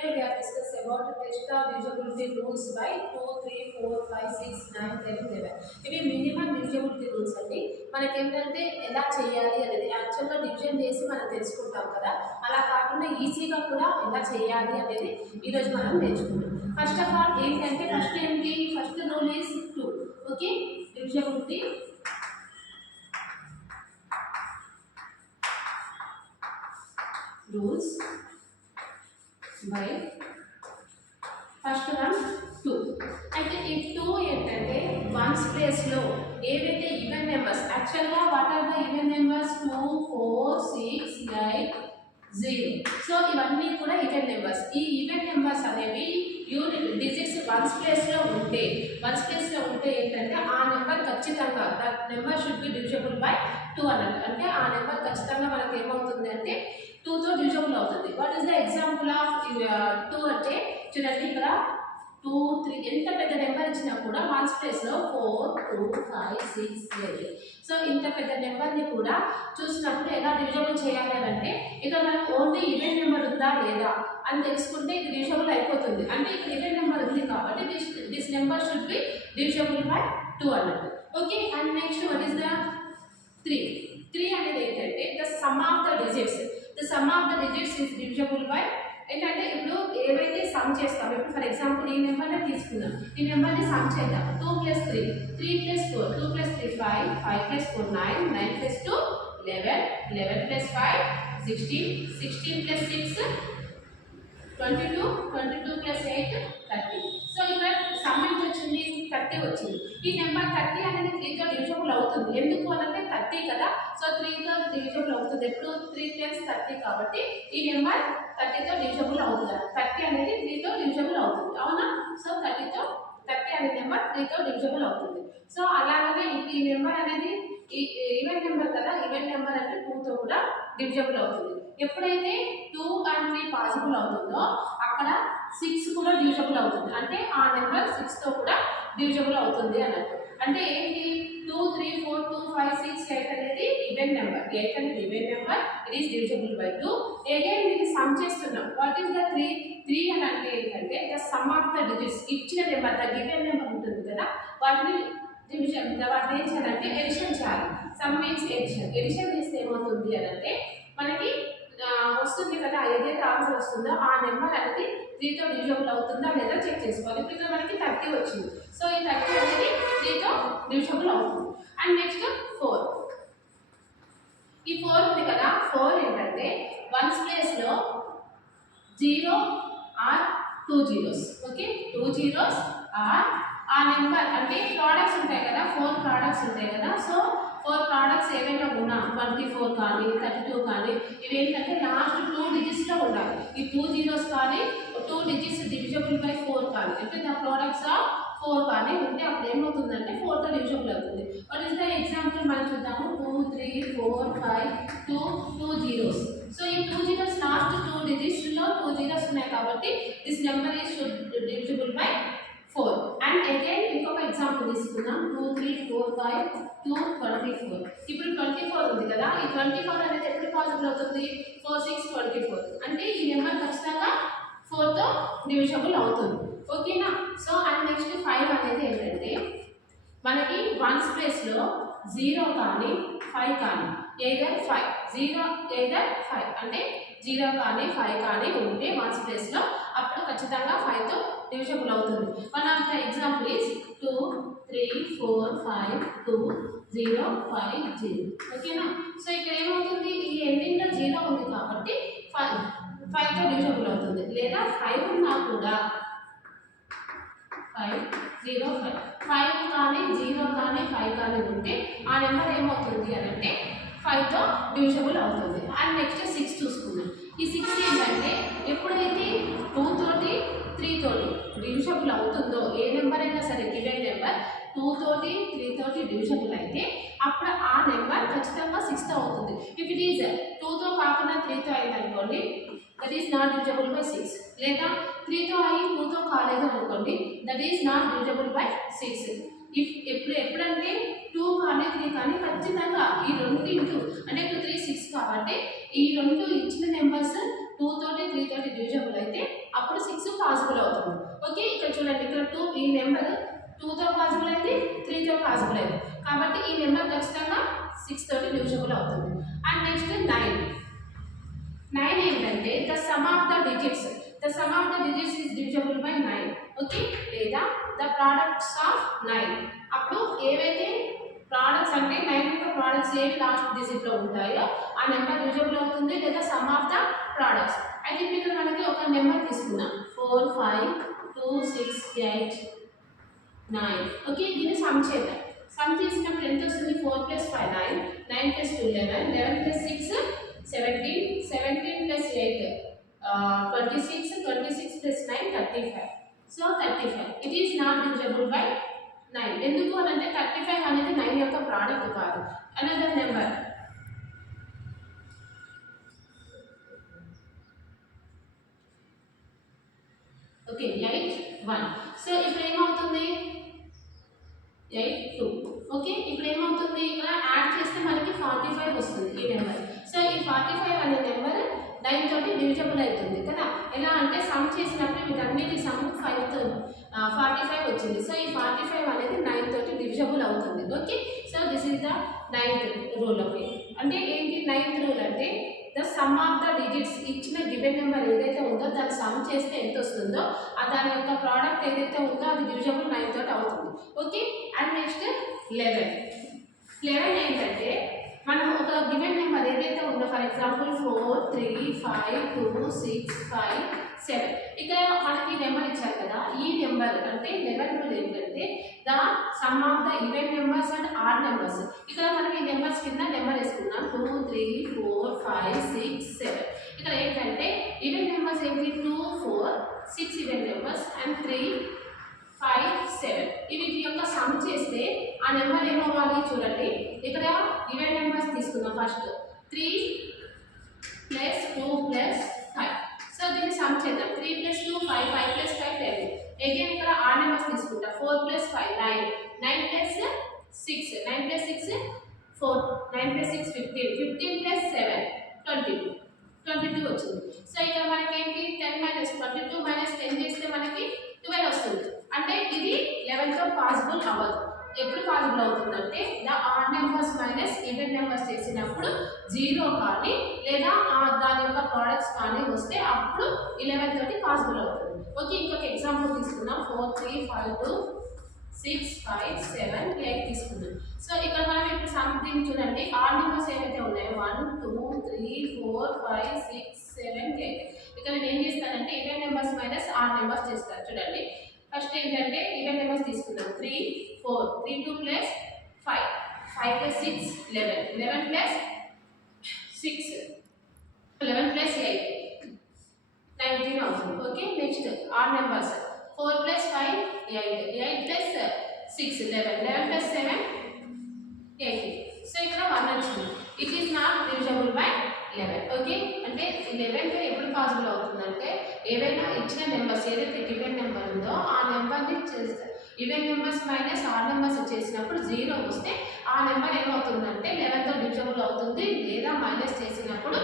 Today we are discussing about the test of divisibility rules by 2, 3, 4, 5, 6, 9, 10, 11. ఇవి minimum divisibility rules అండి. మనకి ఏంటంటే ఎలా చేయాలి అనేది యాక్చువల్గా డివిజన్ చేసి మనం తెలుసుకుంటాం కదా, అలా కాకుండా ఈజీగా కూడా ఎలా చేయాలి అనేది ఈరోజు మనం నేర్చుకుంటాం. ఫస్ట్ ఆఫ్ ఆల్ ఏంటంటే first rule is 2. Okay, divisibility rules by first one 2. అయితే ఈ 2 ఏంటంటే వన్స్ ప్లేస్లో ఏవైతే ఈవెన్ నెంబర్స్, యాక్చువల్గా what are the even numbers 2, 4, 6, 8, 0. So ఇవన్నీ కూడా ఈవెన్ నెంబర్స్. ఈ ఈవెన్ నెంబర్స్ అనేవి యూనిట్ డిజిట్స్ వన్స్ ప్లేస్లో ఉంటే ఏంటంటే ఆ నెంబర్ ఖచ్చితంగా that number should be divisible by 2 అన్నట్టు. అంటే ఆ నెంబర్ ఖచ్చితంగా మనకి ఏమవుతుంది అంటే 2తో డివిజిబుల్ అవుతుంది. What is the example of 2 అంటే చూడండి, ఇక్కడ 2, 3 ఎంత పెద్ద నెంబర్ ఇచ్చినా కూడా వన్స్ ప్లేస్లో 4, 2, 5, 6, 8. సో ఇంత పెద్ద నెంబర్ని కూడా చూసినప్పుడు ఎలా డివిజిబుల్ చేయాలి అంటే ఇక్కడ మనకు ఓన్లీ ఈవెన్ నెంబర్ ఉందా లేదా అని తెలుసుకుంటే ఇది డివిజిబుల్ అయిపోతుంది. అంటే ఇక్కడ ఈవెన్ నెంబర్ ఉంది కాబట్టి this number should be divisible by 2 అన్నట్టు. Okay, and next what is the 3 అనేది ఏంటంటే the sum of the digits. The sum of the digits is divisible by ఏంటంటే ఇప్పుడు ఏవైతే సమ్ చేస్తామో, ఇప్పుడు ఫర్ ఎగ్జాంపుల్ ఈ నెంబర్ని తీసుకుందాం, ఈ నెంబర్ని సమ్ చేద్దాం. 2 + 3, 3 + 4, 2 + 3 5, 5 + 4 9, 9 + 2 11, 11 + 5 16, 16 + 6 22, 22 + 8 30. సో ఇక్కడ సమ్ ఎంత వచ్చింది? 30 వచ్చింది. ఈ నెంబర్ 30 అనేది 3తో డివిజిబుల్ అవుతుంది. ఎందుకు అనంటే 30 కదా, సో 3తో డివిజిబుల్ అవుతుంది. ఎప్పుడు 3 × 30 కాబట్టి ఈ నెంబర్ 30తో డివిజిబుల్ అవుతుంది. 30 అనేది 3తో డివిజిబుల్ అవుతుంది, అవునా? సో 30 అనే నెంబర్ 3తో డివిజిబుల్ అవుతుంది. సో అలాగనే ఈ నెంబర్ అనేది ఈవెన్ నెంబర్ కదా, ఈవెన్ నెంబర్ అంటే 2తో కూడా డివిజిబుల్ అవుతుంది. ఎప్పుడైతే 2 and 3 పాసిబుల్ అవుతుందో అక్కడ 6 కూడా డివిజిబుల్ అవుతుంది. అంటే ఆ నెంబర్ 6తో కూడా డివిజిబుల్ అవుతుంది అన్నట్టు. అంటే ఏంటి, 2, 3, 4, 2, 5, 6, 8 అనేది ఈవెన్ నెంబర్. 8 అనేది even number, it is divisible by 2. Again ఇది సమ్ చేస్తున్నాం. వాట్ ఈస్ ద 3 అని అంటే ఏంటంటే the sum of the digits. ఇచ్చిన నెంబర్ ద గివెన్ నెంబర్ ఉంటుంది కదా, వాటిని ఏం చేయాలంటే ఎడిషన్ చేయాలి. Some means edition. ఎడిషన్ చేస్తే ఏమవుతుంది అని అంటే మనకి వస్తుంది కదా, ఏదైతే ఆన్సర్ వస్తుందో ఆ నెంబర్ అనేది 3తో డివిజిబుల్ అవుతుందా లేదా చెక్ చేసుకోవాలి. ఇప్పుడు మనకి 30 వచ్చింది. సో ఈ 30 అనేది 3తో డివిజిబుల్ అవుతుంది. And next 4. ఈ 4 ఉంది కదా, 4 ఏంటంటే వన్స్ ప్లేస్లో 0 or 2 zeros. Okay, 2 zeros or ఆ నెంబర్ అంటే ప్రోడక్ట్స్ ఉంటాయి కదా, 4 ప్రోడక్ట్స్ ఉంటాయి కదా. సో 4 ప్రోడక్ట్స్ ఏవైనా ఉన్నా 24 కానీ 32 కానీ ఇవి ఏంటంటే లాస్ట్ 2 డిజిట్స్లో ఉండాలి. ఈ 2 zeros కానీ 2 digits డివిజిబుల్ బై 4 కానీ అంటే ద ప్రోడక్ట్స్ ఆఫ్ 4 కానీ ఉంటే అప్పుడు ఏమవుతుందంటే 4తో డివిజిబుల్ అవుతుంది. వాట్ ఈస్ ద ఎగ్జాంపుల్ మనం చూద్దాము. 2, 3, 4, 5, 2 zeros. సో ఈ 2 zeros లాస్ట్ 2 డిజిట్స్లో 2 zeros ఉన్నాయి కాబట్టి this number is divisible by 4. And again ఇంకొక ఎగ్జాంపుల్ తీసుకుందాం. 2, 3, 4, 5, 2, 24. ఇప్పుడు 24 ఉంది కదా, ఈ 24 అనేది ఎప్పుడు పాసిబుల్ అవుతుంది? 4, 6, 24. అంటే ఈ నెంబర్ ఖచ్చితంగా 4తో డివిజిబుల్ అవుతుంది. ఓకేనా? సో అండ్ నెక్స్ట్ 5 అనేది ఏంటంటే మనకి వన్స్ ప్లేస్లో 0 కానీ 5 కానీ ఏదర్ 5 అంటే 0 కానీ 5 కానీ ఉంటే వన్స్ ప్లేస్లో అప్పుడు ఖచ్చితంగా 5తో డివిజిబుల్ అవుతుంది. One of the example is 2, 3, 4, 5, 2, 0, 5, 0. ఓకేనా? సో ఇక్కడ ఏమవుతుంది, ఈ ఎండింగ్లో 0 ఉంది కాబట్టి 5తో డివిజిబుల్ అవుతుంది. లేదా 5 ఉన్నా కూడా 5, 0, 5 కానీ 0 కానీ 5 కానీ ఉంటే ఆ నెంబర్ ఏమవుతుంది అని అంటే 5తో డివిజిబుల్ అవుతుంది. అండ్ నెక్స్ట్ 6 చూసుకుందాం. ఈ 6 ఏంటంటే ఎప్పుడైతే 2 తోటి 3 తోటి డివిజిబుల్ అవుతుందో, ఏ నెంబర్ అయినా సరే గివెన్ నెంబర్ 2 తోటి 3 తోటి డివిజిబుల్ అయితే అప్పుడు ఆ నెంబర్ ఖచ్చితంగా 6తో అవుతుంది. ఇఫ్ ఇట్ ఈజ్ 2తో కాకుండా 3తో అయింది అనుకోండి, that is not divisible by 6. లేదా 3తో అయ్యి 2తో కాలేదు అనుకోండి, that is not divisible by 6. ఎప్పుడంటే 2 కానీ 3 కానీ ఖచ్చితంగా ఈ 2 ఇంటూ అంటే 2, 3, 6 కాబట్టి ఈ 2 ఇచ్చిన నెంబర్స్ 2 తోటి 3 తోటి డివిజబుల్ అయితే అప్పుడు 6 పాసిబుల్ అవుతుంది. ఓకే, ఇక్కడ చూడండి, ఇక్కడ 2 ఈ నెంబర్ 2 తో పాసిబుల్ అయింది, 3 తో పాసిబుల్ అయింది, కాబట్టి ఈ నెంబర్ ఖచ్చితంగా 6 తోటి డివిజబుల్ అవుతుంది. అండ్ నెక్స్ట్ 9 ఏంటంటే the sum of the digits is divisible by 9. Okay, లేదా ద ప్రోడక్ట్స్ ఆఫ్ 9. అప్పుడు ఏవైతే ప్రోడక్ట్స్ అంటే 9 యొక్క ప్రోడక్ట్స్ ఏవి లాస్ట్ డిజిట్ లో ఉంటాయో ఆ నెంబర్ డివిజబుల్ అవుతుంది, లేదా సమ్ ఆఫ్ ద ప్రోడక్ట్స్. అయితే ఇక్కడ మనకి ఒక నెంబర్ తీసుకున్నాం 4 5 2 6 8 9. ఓకే, దీన్ని సమ్ చేద్దాం. సమ్ చేసినప్పుడు ఎంత వస్తుంది? 4 + 5 9, 9 + 2 11, 11 + 6 17, 17 + 8 26, 26 + 9 35. So 35 it is not divisible by 9. ఎందుకు అని అంటే 35 అనేది 9 యొక్క ప్రోడక్ట్ కాదు. Another number okay 8 1. సో ఇప్పుడు ఏమవుతుంది? 8 2. ఓకే, ఇప్పుడు ఏమవుతుంది? ఇక్కడ యాడ్ చేస్తే మనకి 45 వస్తుంది ఈ నెంబర్. సో ఈ 45 అనే నెంబర్ 9 తోటి డివిజబుల్ అవుతుంది కదా. ఎలా అంటే సమ్ చేసినప్పుడు వీటన్నిటి సమ్ 5 తో 45 వచ్చింది. సో ఈ 45 అనేది 9 తోటి డివిజబుల్ అవుతుంది. Okay, so this is the 9th rule. Okay, అంటే ఏంటి 9th రూల్ అంటే the sum of the digits ఇచ్చిన గివెన్ నెంబర్ ఏదైతే ఉందో దాన్ని సమ్ చేస్తే ఎంత వస్తుందో దాని యొక్క ప్రోడక్ట్ ఏదైతే ఉందో అది డివిజబుల్ 9 తోటి అవుతుంది. ఓకే, అండ్ నెక్స్ట్ 11 ఏంటంటే మనం ఒక గివెన్ నెంబర్ ఏదైతే ఉందో, ఫర్ ఎగ్జాంపుల్ 4 3 5 2 6 5 7, ఇక్కడ మనకి నెంబర్ ఇచ్చారు కదా. ఈ నెంబర్ అంటే 11 రూల్ ఏంటంటే the sum of the even numbers and odd numbers. ఇక్కడ మనం ఈ నెంబర్స్ కింద నెంబర్ వేసుకున్నాం 2 3 4 5 6 7. ఇక్కడ ఏంటంటే ఈవెన్ నెంబర్స్ ఏంటి 2 4 6 ఈవెన్ నెంబర్స్ అండ్ 3 5 7. ఇవి యొక్క సమ్ చేస్తే ఆ నెంబర్ ఏమవ్వాలి? చూడండి, ఇక్కడ ఈవెన్ నెంబర్స్ తీసుకుందాం. ఫస్ట్ 3 + 2 + 5. సో దీన్ని సమ్ చేద్దాం. 3 + 2 5, 5 + 5 10. అగైన్ ఇక్కడ ఆ నెంబర్స్ తీసుకుంటా. 4 + 5 9, 9 + 6 9 + 6 4, 9 + 6 15, 15 + 7 22, 22 వచ్చింది. సో ఇక్కడ మనకి ఏంటి 10 - 22 - 10 చేస్తే మనకి 12 వస్తుంది. అంటే ఇది 11 తో పాసిబుల్ అవ్వదు. ఎప్పుడు పాసిబుల్ అవుతుందంటే the odd numbers minus even numbers చేసినప్పుడు 0 కానీ లేదా దాని యొక్క ప్రోడక్ట్స్ కానీ వస్తే అప్పుడు 11 తోటి పాసిబుల్ అవుతుంది. ఓకే, ఇంకొక ఎగ్జాంపుల్ తీసుకుందాం. 4 3 5 2 6 5 7 8 తీసుకుందాం. సో ఇక్కడ మనం ఇప్పుడు సంథింగ్ చూడండి, ఆడ్ నెంబర్స్ ఏవైతే ఉన్నాయో 1 2 3 4 5 6 7 8. ఇక్కడ నేను ఏం చేస్తానంటే even numbers minus odd numbers చేస్తాను. చూడండి, ఫస్ట్ ఏంటంటే ఈవెన్ నెంబర్స్ తీసుకుందాం. 3 4 3 2 + 5, 5 + 6 11, 11 + 6 11 + 8 19 అవుతుంది. Okay, next odd numbers 4 + 5 8, 8 + 6 11, 11 + 7 18. So ఇక్కడ 1 వచ్చింది. It is not divisible by 11. Okay, అంటే 11 ఎప్పుడు పాసిబుల్ అవుతుందంటే ఏవైనా ఇచ్చిన నెంబర్స్ ఏదైతే గివెన్ నెంబర్ ఉందో ఆ నెంబర్ని చేస్తారు. Even numbers minus odd numbers చేసినప్పుడు 0 వస్తే ఆ నెంబర్ ఏమవుతుందంటే 11 తో డివిజబుల్ అవుతుంది, లేదా మైనస్ చేసినప్పుడు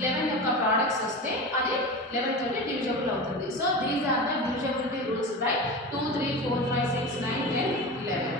11 యొక్క ప్రోడక్ట్స్ వస్తే అది 11 తోటి డివిజబుల్ అవుతుంది. So these are the divisibility rules by 2 3 4 5 6 9 10 11.